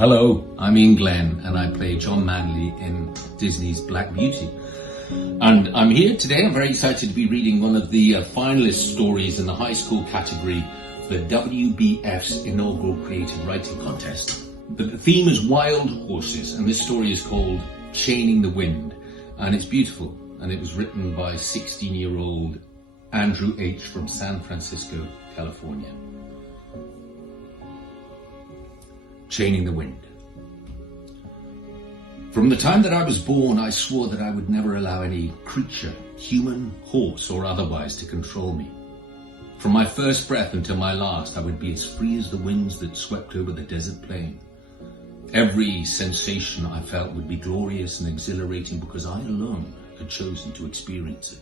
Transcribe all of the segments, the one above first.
Hello, I'm GLEN and I play John Manley in Disney's Black Beauty. And I'm here today, I'm very excited to be reading one of the finalist stories in the high school category for the WBF's inaugural creative writing contest. The theme is wild horses, and this story is called Chaining the Wind, and it's beautiful, and it was written by 16-year-old Andrew H. from San Francisco, California. Chaining the Wind. From the time that I was born, I swore that I would never allow any creature, human, horse, or otherwise, to control me. From my first breath until my last, I would be as free as the winds that swept over the desert plain. Every sensation I felt would be glorious and exhilarating because I alone had chosen to experience it.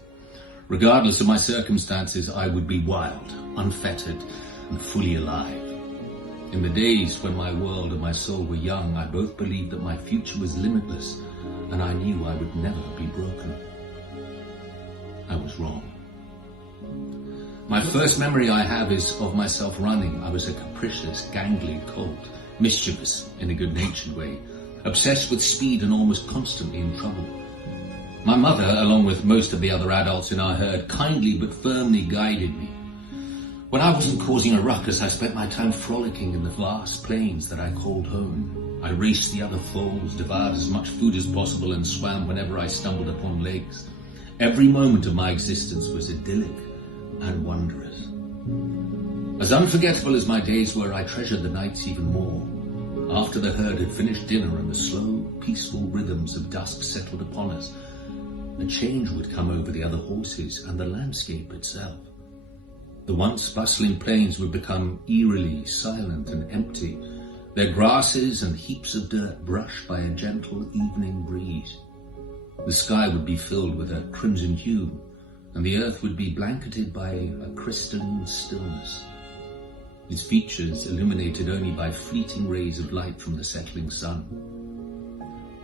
Regardless of my circumstances, I would be wild, unfettered, and fully alive. In the days when my world and my soul were young, I both believed that my future was limitless, and I knew I would never be broken. I was wrong. My first memory I have is of myself running. I was a capricious, gangly colt, mischievous in a good-natured way, obsessed with speed and almost constantly in trouble. My mother, along with most of the other adults in our herd, kindly but firmly guided me. When I wasn't causing a ruckus, I spent my time frolicking in the vast plains that I called home. I raced the other foals, devoured as much food as possible, and swam whenever I stumbled upon lakes. Every moment of my existence was idyllic and wondrous. As unforgettable as my days were, I treasured the nights even more. After the herd had finished dinner and the slow, peaceful rhythms of dusk settled upon us, a change would come over the other horses and the landscape itself. The once bustling plains would become eerily silent and empty, their grasses and heaps of dirt brushed by a gentle evening breeze. The sky would be filled with a crimson hue, and the earth would be blanketed by a crystalline stillness, its features illuminated only by fleeting rays of light from the setting sun.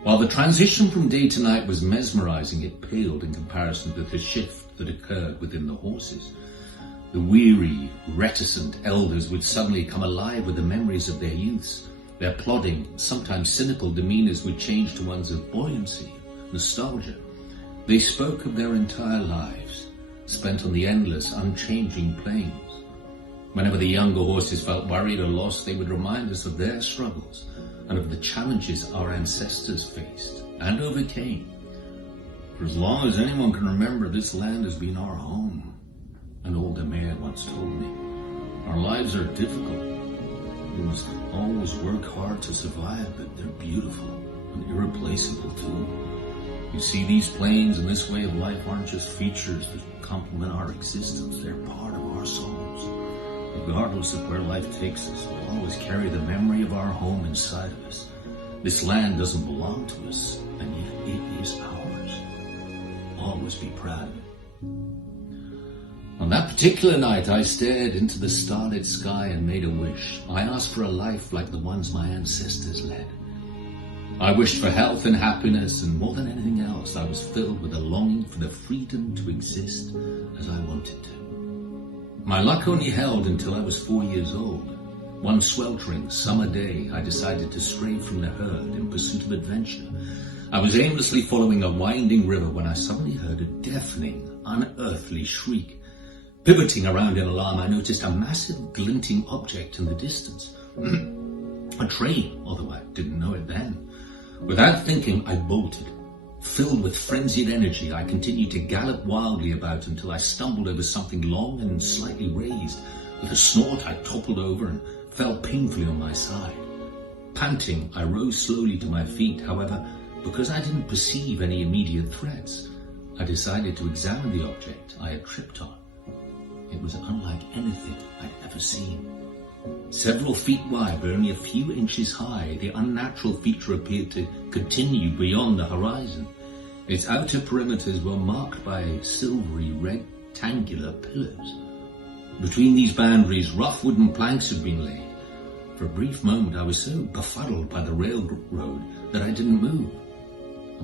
While the transition from day to night was mesmerizing, it paled in comparison to the shift that occurred within the horses. The weary, reticent elders would suddenly come alive with the memories of their youths. Their plodding, sometimes cynical demeanors would change to ones of buoyancy, nostalgia. They spoke of their entire lives, spent on the endless, unchanging plains. Whenever the younger horses felt worried or lost, they would remind us of their struggles and of the challenges our ancestors faced and overcame. For as long as anyone can remember, this land has been our home. An older mare once told me, our lives are difficult. We must always work hard to survive, but they're beautiful and irreplaceable too. You see, these plains and this way of life aren't just features that complement our existence. They're part of our souls. Regardless of where life takes us, we'll always carry the memory of our home inside of us. This land doesn't belong to us, and yet it is ours. Always be proud of it. On that particular night, I stared into the starlit sky and made a wish. I asked for a life like the ones my ancestors led. I wished for health and happiness, and more than anything else, I was filled with a longing for the freedom to exist as I wanted to. My luck only held until I was 4 years old. One sweltering summer day, I decided to stray from the herd in pursuit of adventure. I was aimlessly following a winding river when I suddenly heard a deafening, unearthly shriek. Pivoting around in alarm, I noticed a massive glinting object in the distance. A train, although I didn't know it then. Without thinking, I bolted. Filled with frenzied energy, I continued to gallop wildly about until I stumbled over something long and slightly raised. With a snort, I toppled over and fell painfully on my side. Panting, I rose slowly to my feet. However, because I didn't perceive any immediate threats, I decided to examine the object I had tripped on. It was unlike anything I'd ever seen. Several feet wide, but only a few inches high, the unnatural feature appeared to continue beyond the horizon. Its outer perimeters were marked by silvery rectangular pillars. Between these boundaries, rough wooden planks had been laid. For a brief moment, I was so befuddled by the railroad that I didn't move.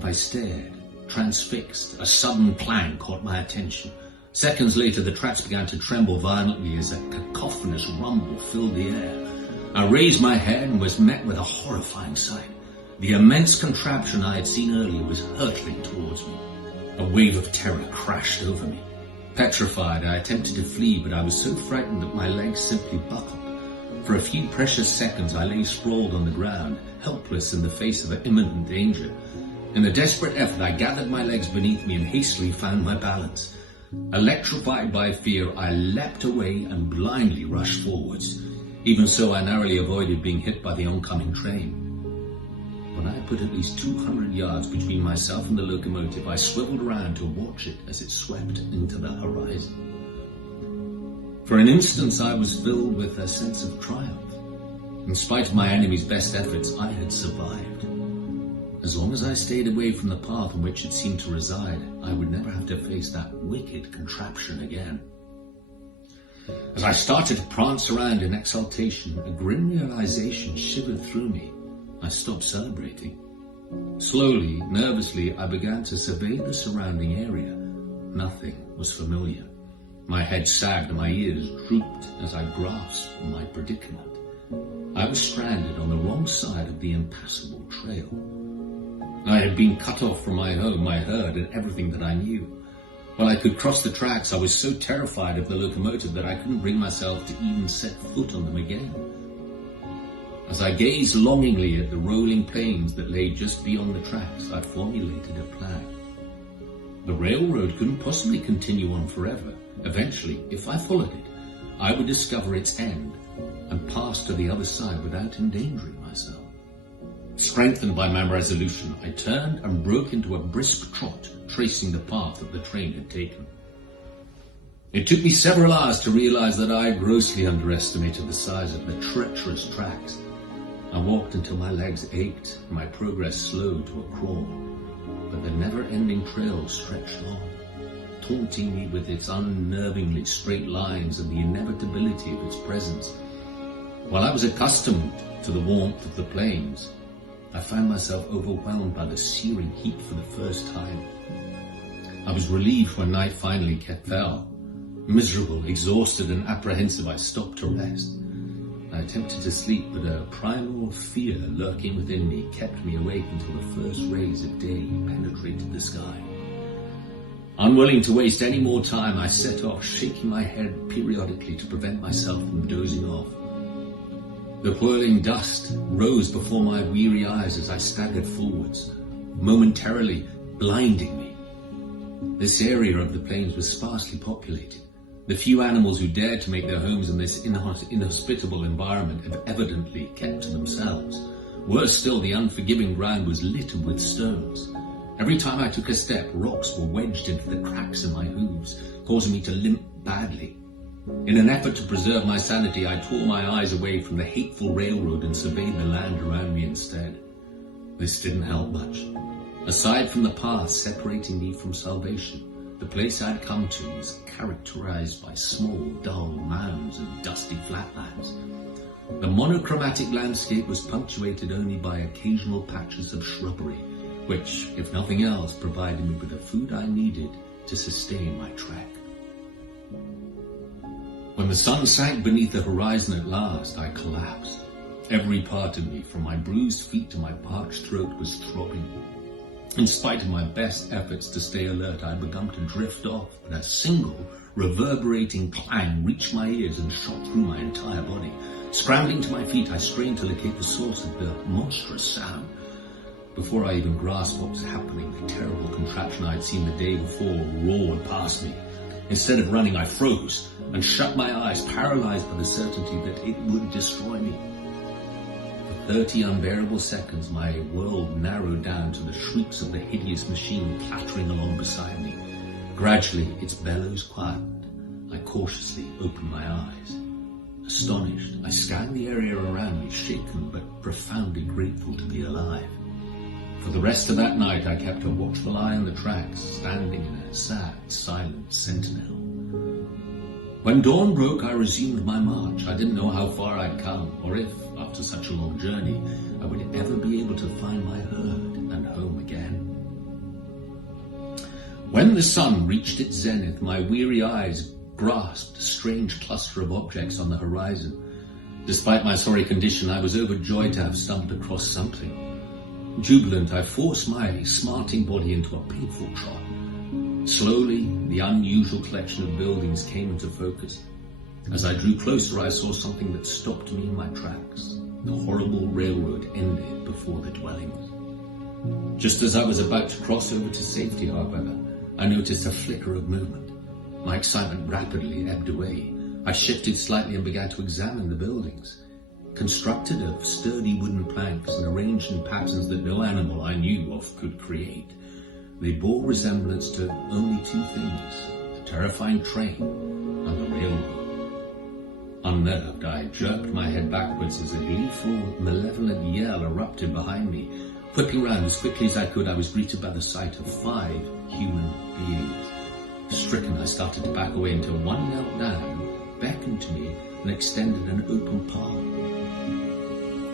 I stared, transfixed. A sudden clang caught my attention. Seconds later, the tracks began to tremble violently as a cacophonous rumble filled the air. I raised my head and was met with a horrifying sight. The immense contraption I had seen earlier was hurtling towards me. A wave of terror crashed over me. Petrified, I attempted to flee, but I was so frightened that my legs simply buckled. For a few precious seconds, I lay sprawled on the ground, helpless in the face of imminent danger. In a desperate effort, I gathered my legs beneath me and hastily found my balance. Electrified by fear, I leapt away and blindly rushed forwards. Even so, I narrowly avoided being hit by the oncoming train. When I had put at least 200 yards between myself and the locomotive, I swiveled around to watch it as it swept into the horizon. For an instant, I was filled with a sense of triumph. In spite of my enemy's best efforts, I had survived. As long as I stayed away from the path on which it seemed to reside, I would never have to face that wicked contraption again. As I started to prance around in exultation, a grim realization shivered through me. I stopped celebrating. Slowly, nervously, I began to survey the surrounding area. Nothing was familiar. My head sagged and my ears drooped as I grasped my predicament. I was stranded on the wrong side of the impassable trail. I had been cut off from my home, my herd, and everything that I knew. While I could cross the tracks, I was so terrified of the locomotive that I couldn't bring myself to even set foot on them again. As I gazed longingly at the rolling plains that lay just beyond the tracks, I formulated a plan. The railroad couldn't possibly continue on forever. Eventually, if I followed it, I would discover its end and pass to the other side without endangering myself. Strengthened by my resolution, I turned and broke into a brisk trot, tracing the path that the train had taken. It took me several hours to realize that I grossly underestimated the size of the treacherous tracks. I walked until my legs ached and my progress slowed to a crawl, but the never-ending trail stretched on, taunting me with its unnervingly straight lines and the inevitability of its presence. While I was accustomed to the warmth of the plains, I found myself overwhelmed by the searing heat for the first time. I was relieved when night finally fell. Miserable, exhausted, and apprehensive, I stopped to rest. I attempted to sleep, but a primal fear lurking within me kept me awake until the first rays of day penetrated the sky. Unwilling to waste any more time, I set off, shaking my head periodically to prevent myself from dozing off. The whirling dust rose before my weary eyes as I staggered forwards, momentarily blinding me. This area of the plains was sparsely populated. The few animals who dared to make their homes in this inhospitable environment had evidently kept to themselves. Worse still, the unforgiving ground was littered with stones. Every time I took a step, rocks were wedged into the cracks in my hooves, causing me to limp badly. In an effort to preserve my sanity, I tore my eyes away from the hateful railroad and surveyed the land around me instead. This didn't help much. Aside from the path separating me from salvation, the place I'd come to was characterized by small, dull mounds and dusty flatlands. The monochromatic landscape was punctuated only by occasional patches of shrubbery, which, if nothing else, provided me with the food I needed to sustain my trek. When the sun sank beneath the horizon at last, I collapsed. Every part of me, from my bruised feet to my parched throat, was throbbing. In spite of my best efforts to stay alert, I had begun to drift off, but a single, reverberating clang reached my ears and shot through my entire body. Scrambling to my feet, I strained to locate the source of the monstrous sound. Before I even grasped what was happening, the terrible contraption I had seen the day before roared past me. Instead of running, I froze and shut my eyes, paralyzed by the certainty that it would destroy me. For 30 unbearable seconds, my world narrowed down to the shrieks of the hideous machine clattering along beside me. Gradually, its bellows quietened. I cautiously opened my eyes. Astonished, I scanned the area around me, shaken but profoundly grateful to be alive. For the rest of that night, I kept a watchful eye on the tracks, standing in a sad, silent sentinel. When dawn broke, I resumed my march. I didn't know how far I'd come, or if, after such a long journey, I would ever be able to find my herd and home again. When the sun reached its zenith, my weary eyes grasped a strange cluster of objects on the horizon. Despite my sorry condition, I was overjoyed to have stumbled across something. Jubilant, I forced my smarting body into a painful trot. Slowly, the unusual collection of buildings came into focus. As I drew closer, I saw something that stopped me in my tracks. The horrible railroad ended before the dwellings. Just as I was about to cross over to safety, however, I noticed a flicker of movement. My excitement rapidly ebbed away. I shifted slightly and began to examine the buildings. Constructed of sturdy wooden planks and arranged in patterns that no animal I knew of could create, they bore resemblance to only two things: the terrifying train and the railroad. Unnerved, I jerked my head backwards as a lethal, malevolent yell erupted behind me. Whipping round as quickly as I could, I was greeted by the sight of 5 human beings. Stricken, I started to back away until one knelt down, beckoned to me, and extended an open palm.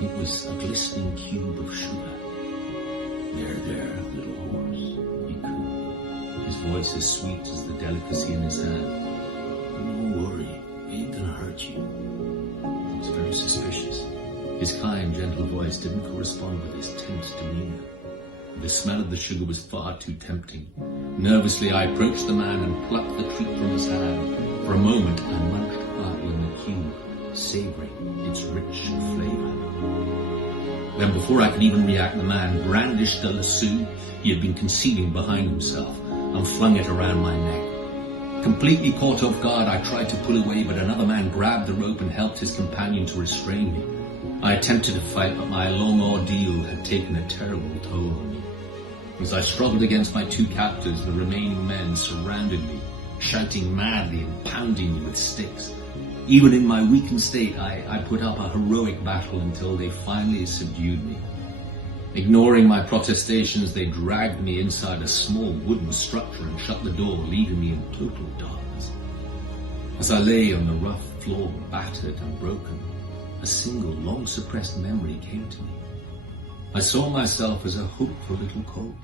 It was a glistening cube of sugar. There, little horse, he cooed, his voice as sweet as the delicacy in his hand. Don't worry, he ain't gonna hurt you. I was very suspicious. His kind, gentle voice didn't correspond with his tense demeanor. The smell of the sugar was far too tempting. Nervously, I approached the man and plucked the treat from his hand. For a moment, I munched quietly on the cube, savoring its rich flavor. Then, before I could even react, the man brandished the lasso he had been concealing behind himself and flung it around my neck. Completely caught off guard, I tried to pull away, but another man grabbed the rope and helped his companion to restrain me. I attempted to fight, but my long ordeal had taken a terrible toll on me. As I struggled against my 2 captors, the remaining men surrounded me, shouting madly and pounding me with sticks. Even in my weakened state, I put up a heroic battle until they finally subdued me. Ignoring my protestations, they dragged me inside a small wooden structure and shut the door, leaving me in total darkness. As I lay on the rough floor, battered and broken, a single, long-suppressed memory came to me. I saw myself as a hopeful little colt,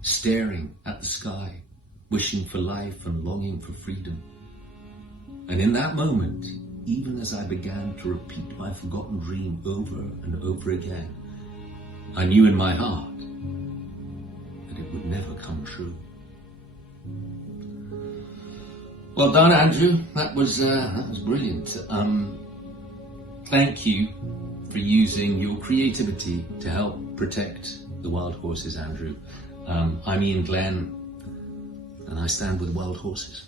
staring at the sky, wishing for life and longing for freedom. And in that moment, even as I began to repeat my forgotten dream over and over again, I knew in my heart that it would never come true. Well done, Andrew. That was brilliant. Thank you for using your creativity to help protect the wild horses, Andrew. I'm Ian Glenn, and I stand with wild horses.